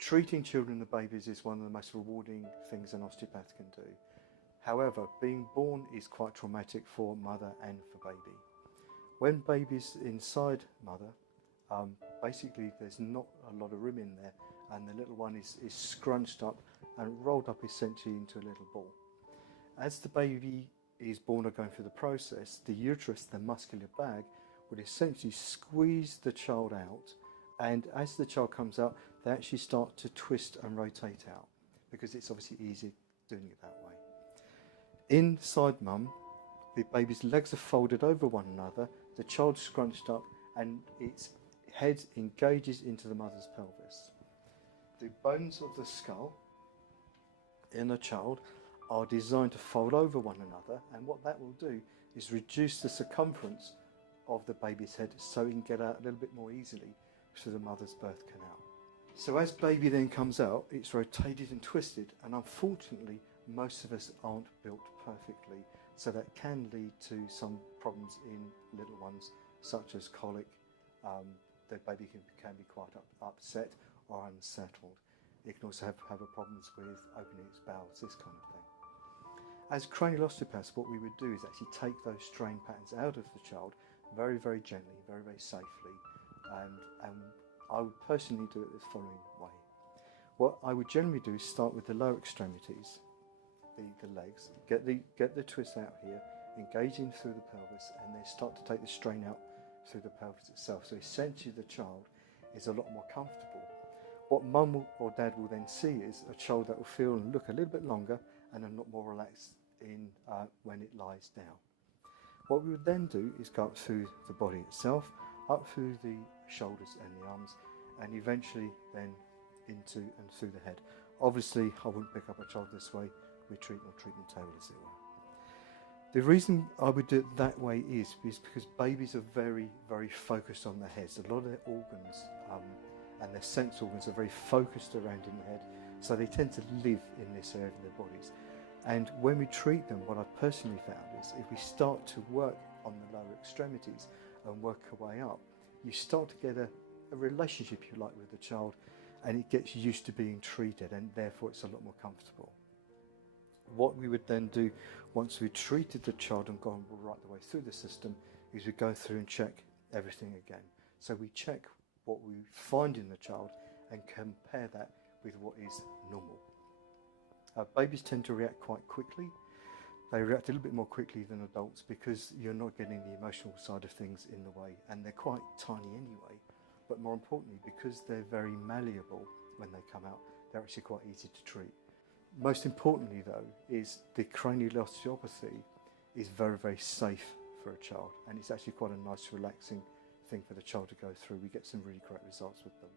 Treating children and babies is one of the most rewarding things an osteopath can do. However, being born is quite traumatic for mother and for baby. When baby's inside mother, basically there's not a lot of room in there, and the little one is scrunched up and rolled up essentially into a little ball. As the baby is born or going through the process, the uterus, the muscular bag, would essentially squeeze the child out, and as the child comes out, they actually start to twist and rotate out, because it's obviously easier doing it that way. Inside mum, the baby's legs are folded over one another, the child's scrunched up, and its head engages into the mother's pelvis. The bones of the skull in a child are designed to fold over one another, and what that will do is reduce the circumference of the baby's head so it can get out a little bit more easily through the mother's birth canal. So as baby then comes out, it's rotated and twisted, and unfortunately most of us aren't built perfectly, so that can lead to some problems in little ones, such as colic. The baby can be quite upset or unsettled. It can also have problems with opening its bowels, this kind of thing. As cranial osteopaths, what we would do is actually take those strain patterns out of the child very, very gently, very, very safely, and I would personally do it the following way. What I would generally do is start with the lower extremities, the legs, get the twist out here, engaging through the pelvis, and then start to take the strain out through the pelvis itself. So essentially the child is a lot more comfortable. What mum or dad will then see is a child that will feel and look a little bit longer and a lot more relaxed when it lies down. What we would then do is go up through the body itself, up through the shoulders and the arms, and eventually then into and through the head. Obviously I wouldn't pick up a child this way with treatment table, as it were. The reason I would do it that way is because babies are very, very focused on their heads. A lot of their organs and their sense organs are very focused around in the head, so they tend to live in this area of their bodies. And when we treat them, what I've personally found is if we start to work on the lower extremities and work our way up, you start to get a relationship, you like, with the child, and it gets used to being treated, and therefore it's a lot more comfortable. What we would then do once we treated the child and gone right the way through the system is we go through and check everything again. So we check what we find in the child and compare that with what is normal. Babies tend to react quite quickly. They react a little bit more quickly than adults because you're not getting the emotional side of things in the way, and they're quite tiny anyway, but more importantly, because they're very malleable when they come out, they're actually quite easy to treat. Most importantly though, is the cranial osteopathy is very, very safe for a child, and it's actually quite a nice relaxing thing for the child to go through. We get some really great results with them.